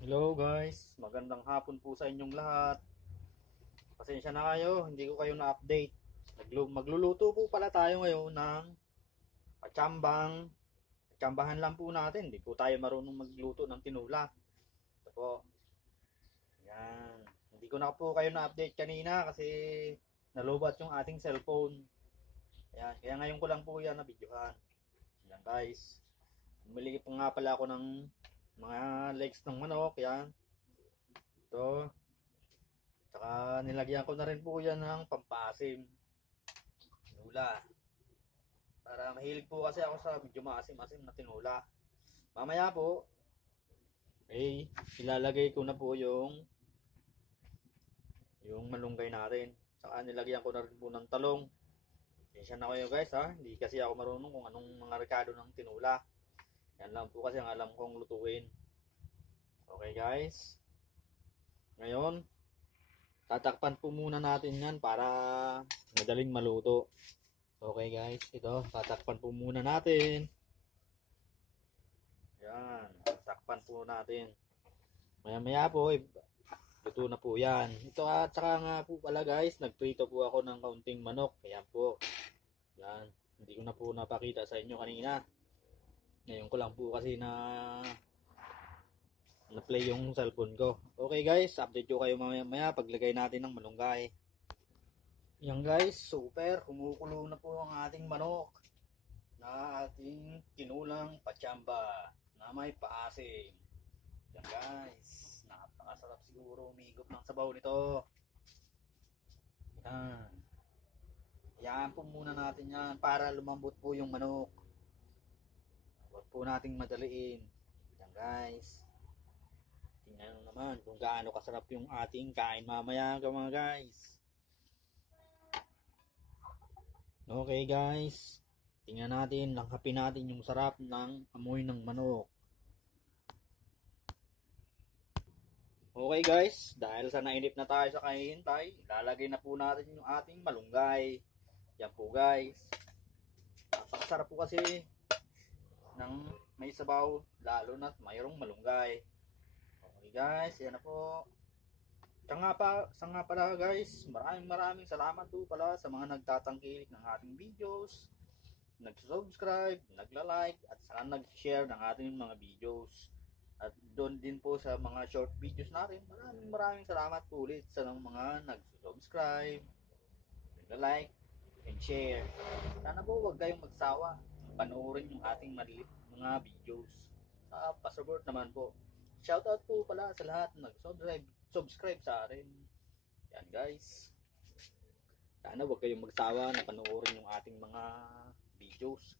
Hello guys, magandang hapon po sa inyong lahat. Pasensya na kayo, hindi ko kayo na-update. Magluluto po pala tayo ngayon ng patsambang. Patsambahan lang po natin, hindi po tayo marunong magluto ng tinula. Ito po, yan. Hindi ko na po kayo na-update kanina kasi nalobat yung ating cellphone. Yan. Kaya ngayon ko lang po yan na-videohan. Yan guys, bumili pa nga pala ako ng mga legs ng manok, yan. Ito. Tsaka nilagyan ko na rin po yan ng pampasim. Tinula. Para mahilig po kasi ako sa medyo maasim-asim na tinula. Mamaya po, ilalagay ko na po yung malunggay natin. Tsaka nilagyan ko na rin po ng talong. Pasensya na kayo guys ha. Hindi kasi ako marunong kung anong mga rekado ng tinula. Yan lang po kasi ang alam kong lutuin. Okay guys. Ngayon, tatakpan po muna natin yan para madaling maluto. Okay guys, ito, tatakpan po muna natin. Yan, tatakpan po natin. Maya po, luto na po yan. Ito at saka nga po pala guys, nagprito po ako ng kaunting manok. Ayan po. Yan, hindi ko na po napakita sa inyo kanina. Ngayon ko lang po kasi na-play yung cellphone ko. Okay guys, update ko kayo mamaya paglagay natin ng malunggay. Yan guys, super. Kumukulo na po ang ating manok na ating tinulang patsamba na may paasim. Yan guys, napakasarap siguro umigop ng sabaw nito. Yan. Yan po muna natin yan para lumambot po yung manok. Huwag po nating madaliin. Yan guys. Tingnan naman kung gaano kasarap yung ating kain mamaya mga guys. Okay guys. Tingnan natin, langhapin natin yung sarap ng amoy ng manok. Okay guys, dahil sa nainip na tayo sa kahihintay, ilalagay na po natin yung ating malunggay. Yan po guys. Napakasarap po kasi ng may sabaw, lalo na mayroong malunggay. Okay guys, yan na po. Sa nga pala guys, maraming salamat po pala sa mga nagtatangkilik ng ating videos, nag-subscribe, nagla-like, at saka nag-share ng ating mga videos. At doon din po sa mga short videos natin, maraming salamat po ulit sa mga nag-subscribe, nagla-like, and share. Sana po huwag kayong magsawa, panoorin yung ating mga videos. Pa-support naman po. Shoutout po pala sa lahat na nag-subscribe sa akin. Yan guys. Sana huwag kayong magsawa na panoorin yung ating mga videos.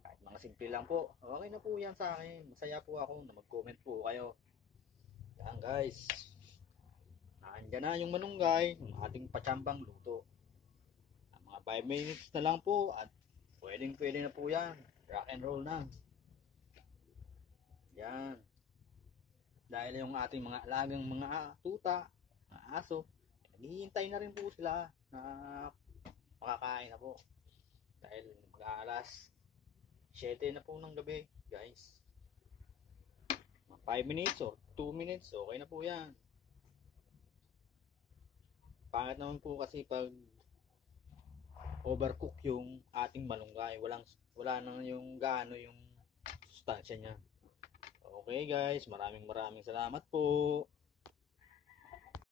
Kahit mga simple lang po. Okay na po yan sa akin. Masaya po ako na mag-comment po kayo. Yan guys. Nandiyan na yung manunggay, yung ating patsambang luto. Mga 5 minutes na lang po at pwede na po yan. Rock and roll na. Yan. Dahil yung ating mga alagang mga tuta, mga aso, naghihintay na rin po sila na makakain na po. Dahil mag-aalas 7 na po ng gabi, guys. 5 minutes or 2 minutes, okay na po yan. Pangit naman po kasi pag overcook yung ating malunggay, wala na yung gaano yung sustansya niya. Okay guys, maraming salamat po.